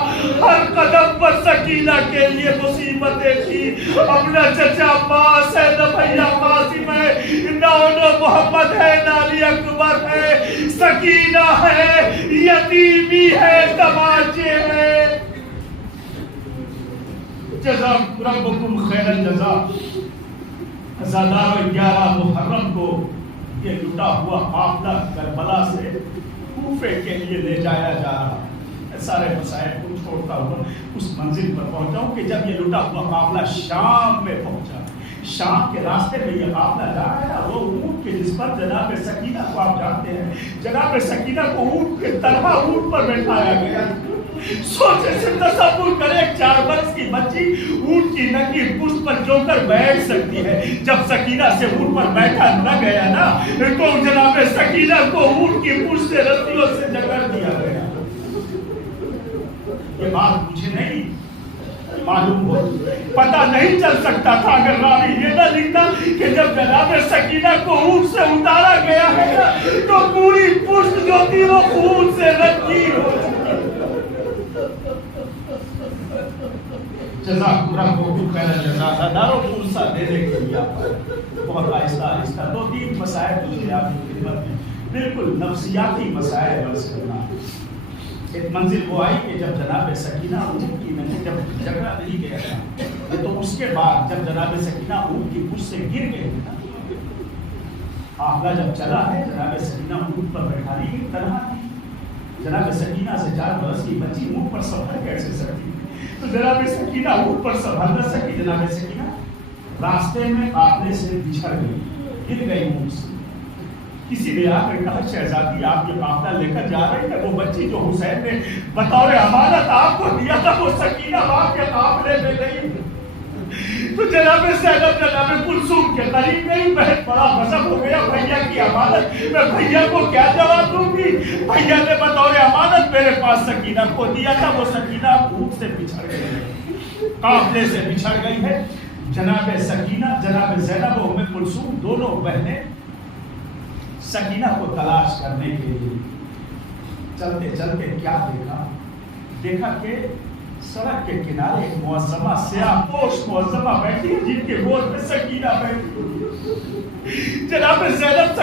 ہر قدم پر سکینہ کے لیے مصیبتیں تھی. اپنا چچا عباس ہے، نہ بھیا قاسم ہے، نہ محمد ہے، نہ علی اکبر ہے. سکینہ ہے، یتیمی ہے، تماچے ہے. جزاک ربکم خیر الجزا. ازادار 11 محرم کو یہ لٹا ہوا قافلہ کربلا سے کوفے کے لیے لے جایا جا رہا. سارے مسائل کو چھوڑتا ہوا اس منزل پر پہنچا ہوں کہ جب یہ لٹا ہوا قافلہ شام میں پہنچا. شام کے راستے میں یہ قافلہ جا رہا ہے. وہ اونٹ کے جس پر جناب سکینہ کو آپ جانتے ہیں، جناب سکینہ کو اونٹ کے طرح اونٹ پر بیٹھایا گیا. سوچے سے تصور کرے 4 برس کی بچی اونٹ کی ننگی پشت پر جو کر بیٹھ سکتی ہے. جب سکینہ سے اونٹ پر بیٹھا نہ گیا نا تو جناب سکینہ کو اونٹ کی پشت سے رسیوں سے جکڑ دیا گیا. یہ بات مجھے نہیں معلوم ہو، پتہ نہیں چل سکتا تھا اگر راوی یہ نہ لکھتا کہ جب جناب سکینہ کو اونٹ سے اتارا گیا ہے تو پوری پشت جو تھی وہ خون سے رنگین ہو چکی. جزاک ربکم خیر الجزا. دارو پورسا دینے کے لیے بہت آہستہ آہستہ 2-3 مسائل مجھے آپ کی خدمت میں بالکل نفسیاتی مسائل عرض کرنا. ایک منزل وہ آئی کہ جب جناب سکینہ اونٹ کی میں جب جھگڑا نہیں گیا تھا تو اس کے بعد جب جناب سکینہ اونٹ کی پشت سے گر گئے تھے نا، قافلہ جب چلا ہے جناب سکینہ اونٹ پر بیٹھانے کی طرح تھی. جناب سکینہ سے 4 برس کی بچی اونٹ پر سوار کیسے سکتی؟ تو جناب سکینہ اونٹ پر سوار نہ سکی. جناب سکینہ راستے میں قافلے سے بچھڑ گئی، گر گئی اونٹ سے. کسی نے آ کر کہا شہزادی آپ یہ قافلہ لے کر جا رہے تھے، وہ بچی جو حسین نے بطور امانت آپ کو دیا تھا وہ سکینہ آپ کے قافلے میں گئی. تو جناب زینب جناب کلثوم کے قریب گئی. بہت بڑا غضب ہو گیا، بھیا کی امانت میں بھیا کو کیا جواب دوں گی؟ بھیا نے بطور امانت میرے پاس سکینہ کو دیا تھا. وہ سکینہ اونٹ سے بچھڑ گئی، قافلے سے بچھڑ گئی ہے. جناب سکینہ جناب زینب و ام کلثوم دونوں بہنیں سکینہ کو تلاش کرنے کے لیے چلتے چلتے کیا دیکھا کہ سڑک کے کنارے ایک معظمہ سیاہ پوش معظمہ بیٹھی ہے جن کے گود میں سکینہ بیٹھی. جناب زینب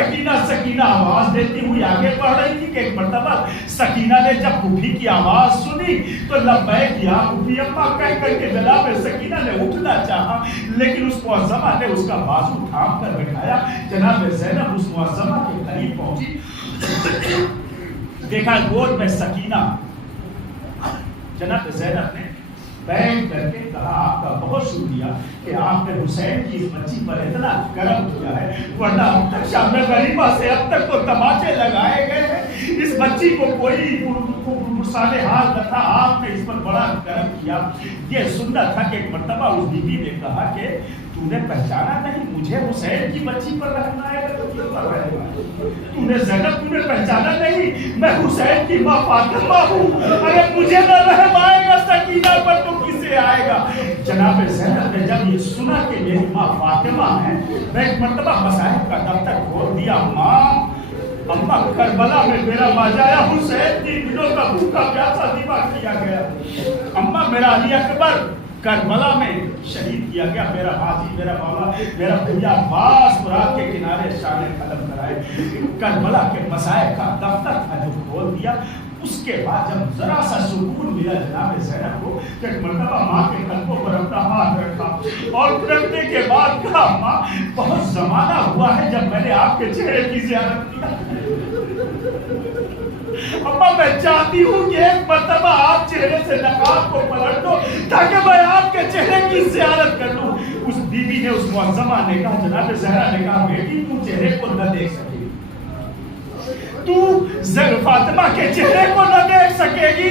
سکینہ آواز دیتی ہوئی آگے بڑھ رہی تھی کہ ایک مرتبہ سکینہ نے جب پھوپھی کی آواز سنی تو لبیک یا پھوپھی اماں کہہ کر کے جناب سکینہ نے اٹھنا چاہا، لیکن اس معظمہ نے اس کا بازو تھام کر بٹھایا. جناب زینب اس معظمہ کے قریب پہنچی، دیکھا گود میں سکینہ. جناب زینب نے بیٹھ کر کے کہا آپ کا بہت شکریہ کہ آپ نے حسین کی اس بچی پر اتنا کرم کیا ہے، ورنہ اب تک شام غریبہ سے اب تک تو تماچے لگائے گئے ہیں. اس بچی کو کوئی پرسالے حال نہ تھا، آپ نے اس پر بڑا کرم کیا. یہ سننا تھا کہ ایک مرتبہ اس بیوی نے کہا کہ تو نے پہچانا نہیں مجھے حسین کی بچی پر رہنا ہے تو کس پر رہے گا؟ تو نے زینب تو نے پہچانا نہیں میں حسین کی ماں فاطمہ ہوں. ارے مجھے نہ رحم آئے گا سکینہ پر تو کسے آئے گا؟ جناب زینب نے جب یہ سنا کہ میری ماں فاطمہ ہے، میں ایک مرتبہ مصاحب کا دفتر کھول دیا. اماں کربلا میں میرا ماجایا حسین 3 دنوں کا بھوکا پیاسا دیوا کیا گیا. اماں میرا علی اکبر کربلا میں شہید کیا گیا. میرا حاجی میرا بابا میرا بھیا عباس فرات کے کنارے شان قدم کرائے. کربلا کے مصائب کا دفتر تھا جو کھول دیا. اس کے بعد جب ذرا سا سکون ملا جناب زینب کو کہ ایک مرتبہ ماں کے قلبوں پر اپنا ہاتھ رکھا اور رکھنے کے بعد کہا ماں بہت زمانہ ہوا ہے جب میں نے آپ کے چہرے کی زیارت کیا. اماں میں چاہتی ہوں کہ ایک مرتبہ آپ چہرے سے نقاب کو پلٹ دو تاکہ میں آپ کے چہرے کی زیارت کر لوں. اس بیوی نے اس معظمہ نے کہا جناب زہرا نے کہا بیٹی تو چہرے کو نہ دیکھ سکے تو فاطمہ کے چہرے کو نہ دیکھ سکے گی.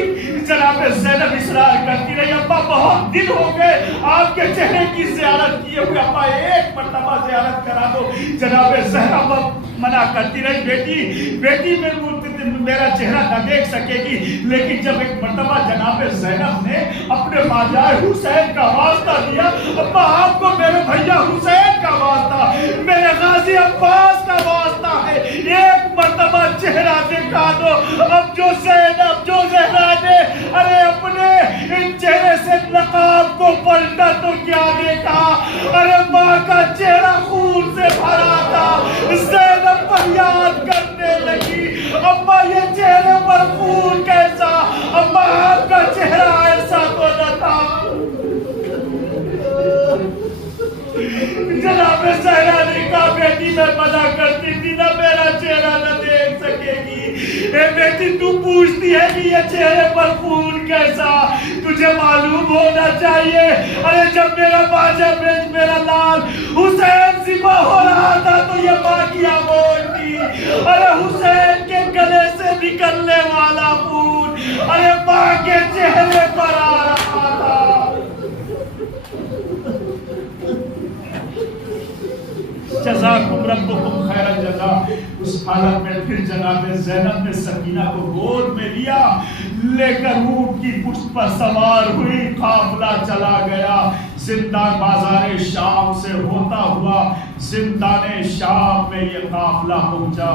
جناب زینب اصرار کرتی رہی اماں بہت دن ہو گئے آپ کے چہرے کی زیارت کیے ہوئے، ابا ایک مرتبہ زیارت کرا دو۔ جناب زہرا منع کرتی رہی، بیٹی میرا چہرہ نہ دیکھ سکے گی، لیکن جب ایک مرتبہ جناب زینب نے اپنے ماجائے حسین کا واسطہ دیا، ابا آپ کو میرے بھیا حسین کا واسطہ، میرے غازی عباس کا واسطہ ہے، ایک مرتبہ چہرہ دکھا دو۔ اب جو زینب جو زہرا نے ارے اپنے ان چہرے سے نقاب کو پلٹا تو کیا دیکھا، ارے ماں کا چہرہ خون سے بھرا تھا۔ زینب فریاد کرنے لگی، ابا یہ چہرے پر خون کیسا، ابا آپ کا چہرہ ایسا تو نہ تھا۔ جناب زہرا نے کہا بیٹی میں منع کرتی تھی نا، میرا چہرہ نہ دیکھ سکے گی۔ اے بیٹی تو پوچھتی ہے کہ یہ چہرے پر خون کیسا، تجھے معلوم ہونا چاہیے۔ ارے جب میرا باجا میرا لال حسین ذبح ہو رہا تھا تو یہ ماں کی آواز تھی، ارے حسین کے گلے سے نکلنے والا خون ارے ماں کے چہرے پر آ رہا تھا۔ جزاکم ربکم خیر الجزا۔ اس حالت میں پھر جناب زینب نے سکینہ کو گود میں لیا، لے کر اونٹ کی پشت پر سوار ہوئی، قافلہ چلا گیا۔ زندان بازار شام سے ہوتا ہوا زندان شام میں یہ قافلہ پہنچا۔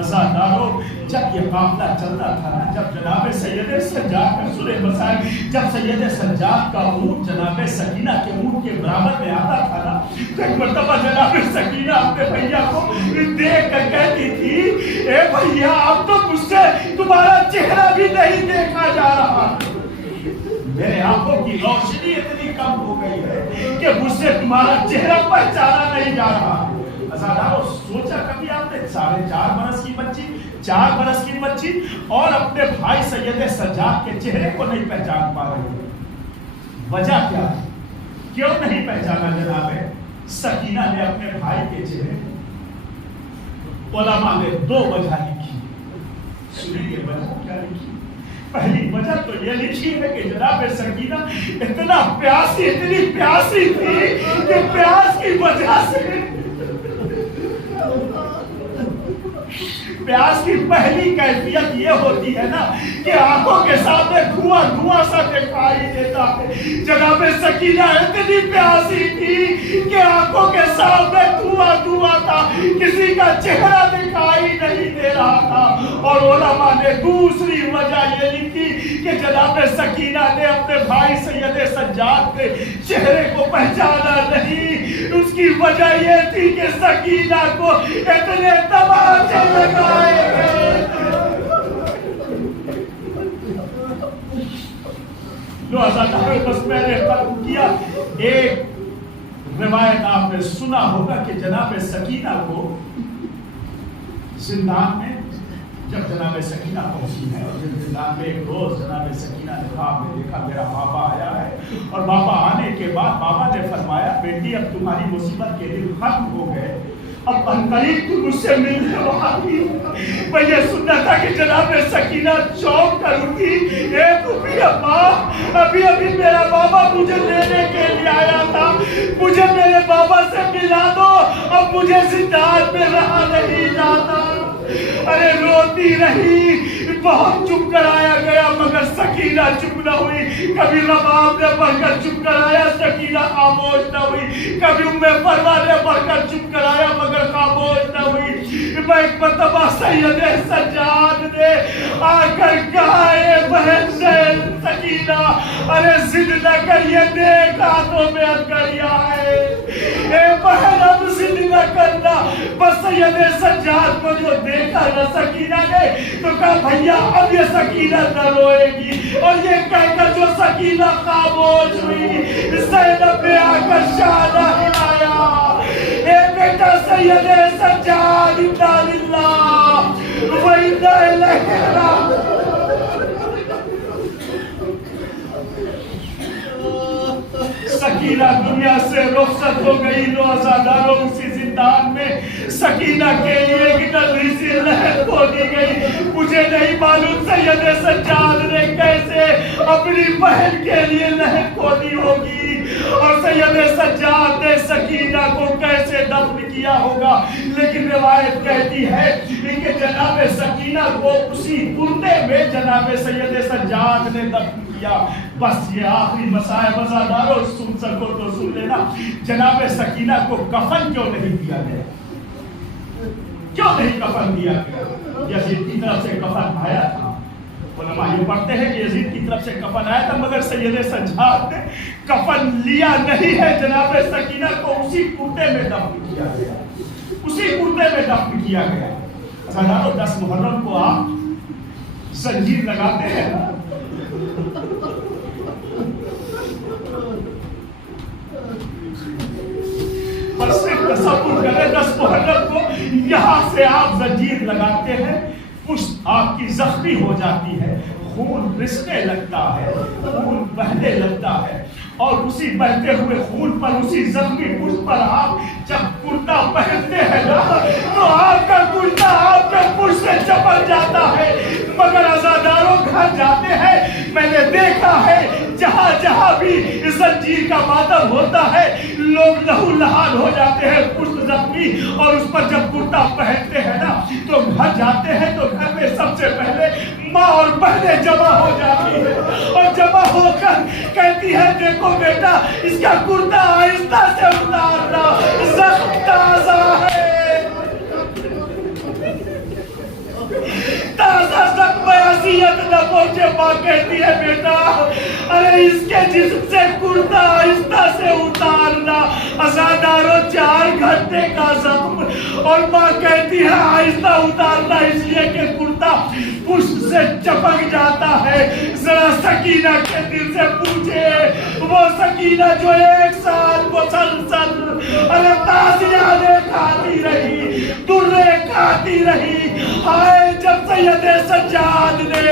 عزادارو جب یہ قافلہ چلتا تھا نا، جب جناب سید سجاد کا سورہ مسائل، جب سید سجاد کا اونٹ جناب سکینہ کے اونٹ کے برابر میں آتا تھا نا، ایک مرتبہ جناب سکینہ اپنے بھیا کو دیکھ کر کہتی تھی، اے بھیا اب تو مجھ سے تمہارا چہرہ بھی نہیں دیکھا جا رہا، میرے آنکھوں کی روشنی اتنی کم ہو گئی ہے کہ مجھ سے تمہارا چہرہ پہچانا نہیں جا رہا۔ عزادارو سوچا کبھی آپ نے 4.5 برس کی بچی، 4 برس کی بچی اور اپنے بھائی سید سجاد کے چہرے کو نہیں پہچان پا رہے، وجہ کیا ہے؟ کیوں نہیں پہچانا جناب سکینہ نے اپنے بھائی کے چہرے؟ علماء نے 2 وجہ لکھی، سنیے وجہ کیا لکھی۔ پہلی وجہ تو یہ لکھی ہے کہ جناب سکینہ اتنا پیاسی تھی کہ پیاس کی وجہ سے، پیاس کی پہلی کیفیت یہ ہوتی ہے نا کہ آنکھوں کے سامنے دھواں سا دکھائی دیتا ہے۔ جناب سکینہ اتنی پیاسی تھی کہ آنکھوں کے سامنے دھواں تھا، کسی کا چہرہ دکھائی نہیں دے رہا تھا۔ اور علماء نے دوسری وجہ یہ لکھی کہ جناب سکینہ نے اپنے بھائی سید سجاد کے چہرے کو پہچانا نہیں، اس کی وجہ یہ تھی کہ سکینہ کو اتنے تماچے لگائے گئے۔ جو عزادارو بس میں نے ختم کیا، ایک روایت آپ نے سنا ہوگا کہ جناب سکینہ کو زندان میں، جب جناب سکینہ پہنچی ہے اور زندان میں ایک روز جناب سکینہ نے خواب میں دیکھا میرا بابا آیا ہے، اور بابا آنے کے بعد بابا نے فرمایا بیٹی اب تمہاری مصیبت کے دن ختم ہو گئے، اب قریب تو مجھ سے ملنے والی۔ میں یہ سننا تھا کہ جناب سکینہ چونک کر اٹھی، اے تمہیں ابا ابھی میرا بابا مجھے لینے کے لیے آیا تھا، مجھے میرے بابا سے ملا دو، اب مجھے زندان میں رہا نہیں جاتا۔ ارے روتی رہی، بہت چپ کرایا گیا مگر سکینہ چپ نہ ہوئی، کبھی رباب نے پڑھ کر چپ کرایا سکینہ خاموش نہ ہوئی، کبھی ام فروا نے پڑھ کر چپ کرایا مگر خاموش نہ ہوئی۔ میں ایک مرتبہ سید سجاد نے آ کر کہا اے بہن سکینہ ارے ضد نہ کر، یہ دیکھ ہاتھوں میں ہتھکڑیاں ہے، اے بہن اب ضد نہ کرنا۔ بس سید سجاد کو جو دیکھا نہ سکینہ نے تو کہا بھیا اب یہ سکینہ نہ روئے گی، اور یہ کہہ کر جو سکینہ خاموش ہوئی، زینب نے آ کر شانہ ہلایا، اے بیٹا سید سجاد انا للہ و انا الیہ راجعون۔ سکینہ دنیا سے رخصت ہو گئی۔ عزادارو اسی زندان میں سکینہ کے لیے ایک نظری سی لہر کھودی گئی۔ مجھے نہیں معلوم سید سجاد نے کیسے اپنی بہن کے لیے لہر کھودی کیا ہوگا، لیکن روایت کہتی ہے کہ جناب سکینہ کو اسی کرتے میں جناب سید سجاد نے دفن کیا۔ بس یہ آخری مسائل وزاداروں سن سکو تو سن لینا، جناب سکینہ کو کفن کیوں نہیں دیا گیا؟ کیوں نہیں کفن دیا گیا؟ یزید کی طرف سے کفن آیا تھا، علماء یہ پڑھتے ہیں کہ یزید کی طرف سے کفن آیا تھا، مگر سید سجاد نے کفن لیا نہیں ہے، جناب سکینہ کو اسی کرتے میں دفن کیا گیا، اسی کرتے میں دفن کیا گیا۔ وزاداروں 10 محرم کو آپ زنجیر لگاتے ہیں، پر صرف تصور کریں 10 محرم کو یہاں سے آپ زنجیر لگاتے ہیں، پشت آپ کی زخمی ہو جاتی ہے، خون رسنے لگتا ہے، خون بہنے لگتا ہے، اور اسی بہتے ہوئے خون پر، اسی زخمی پشت پر آپ جب کرتا پہنتے ہیں نا تو آپ کا کرتا آپ کے پشت سے چپک جاتا ہے، مگر عزاداروں گھر جاتے ہیں، میں نے دیکھا ہے جہاں جہاں بھی زنجیر کا ماتم ہوتا ہے لوگ لہو لہان ہو جاتے ہیں، پشت زخمی، اور اس پر جب کرتا پہنتے ہیں نا تو گھر جاتے ہیں تو گھر میں سب سے پہلے ماں اور بہنیں جمع ہو جاتی ہے، اور جمع ہو کر کہتی ہے دیکھو بیٹا اس کا کرتا آہستہ سے اتارنا، زخم تازہ ہے، تازہ زخم اذیت نہ پہنچے۔ ماں کہتی ہے بیٹا ارے اس کے جسم سے کرتا آہستہ سے اتارنا، عزاداروں 4 گھنٹے کا زخم، اور ماں کہتی ہے آہستہ اتارنا اس لیے کہ کرتا پشت سے چپک جاتا ہے۔ ذرا سکینہ کے دل سے پوچھے، وہ سکینہ جو 1 سال مسلسل ارے تازیاں کھاتی رہی، درے کھاتی رہی، ہائے جب سید سجاد نے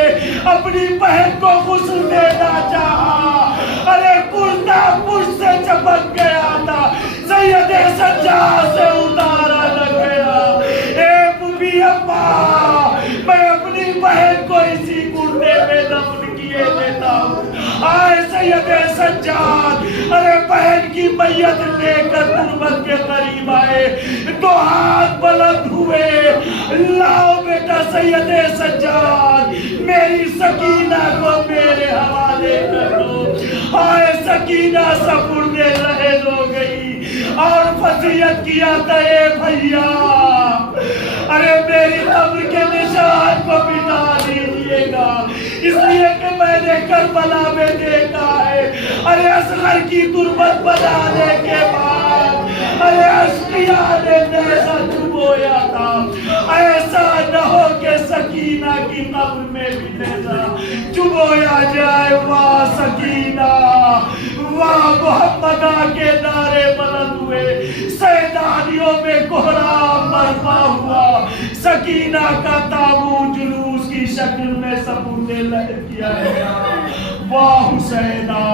اپنی بہن کو غسل دینا چاہا، ارے کرتا پشت سے چپک گیا تھا، سید سجاد سے اتارا نہ گیا۔ اے بوبی اماں میں اپنی بہن کو اسی کرتے میں دفن کیے دیتا ہوں۔ آئے سید سجاد ارے بہن کی میت لے کر تربت کے قریب آئے، 2 ہاتھ بلند ہوئے، لاؤ بیٹا سید سجاد میری سکینہ کو میرے حوالے کر دو۔ آئے سکینہ سپردے رہے ہو گئی، اور وصیت کیا تھا اے بھیا ارے میری قبر کے نشان کو مٹا دیجئے گا، اس لیے کہ میں نے کربلا میں دیکھا ہے ارے اصغر کی تربت بنانے کے بعد ارے اشقیاء نے نیزہ چبویا تھا، ایسا نہ ہو کہ سکینہ کی قبر میں بھی نیزہ چبویا جائے۔ واہ سکینہ، واہ محمدہ کے نعرے بلند ہوئے، سیدانیوں میں کوہرام برپا ہوا، سکینہ کا تابوت جلوس کی شکل میں سپردے لہد کیا گیا۔ واہ حسینہ،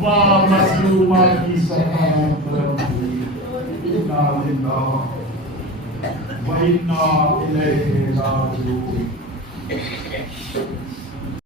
واہ مظلومہ کی سکینت بلند ہوئی، انا للہ و انا الیہ راجعون۔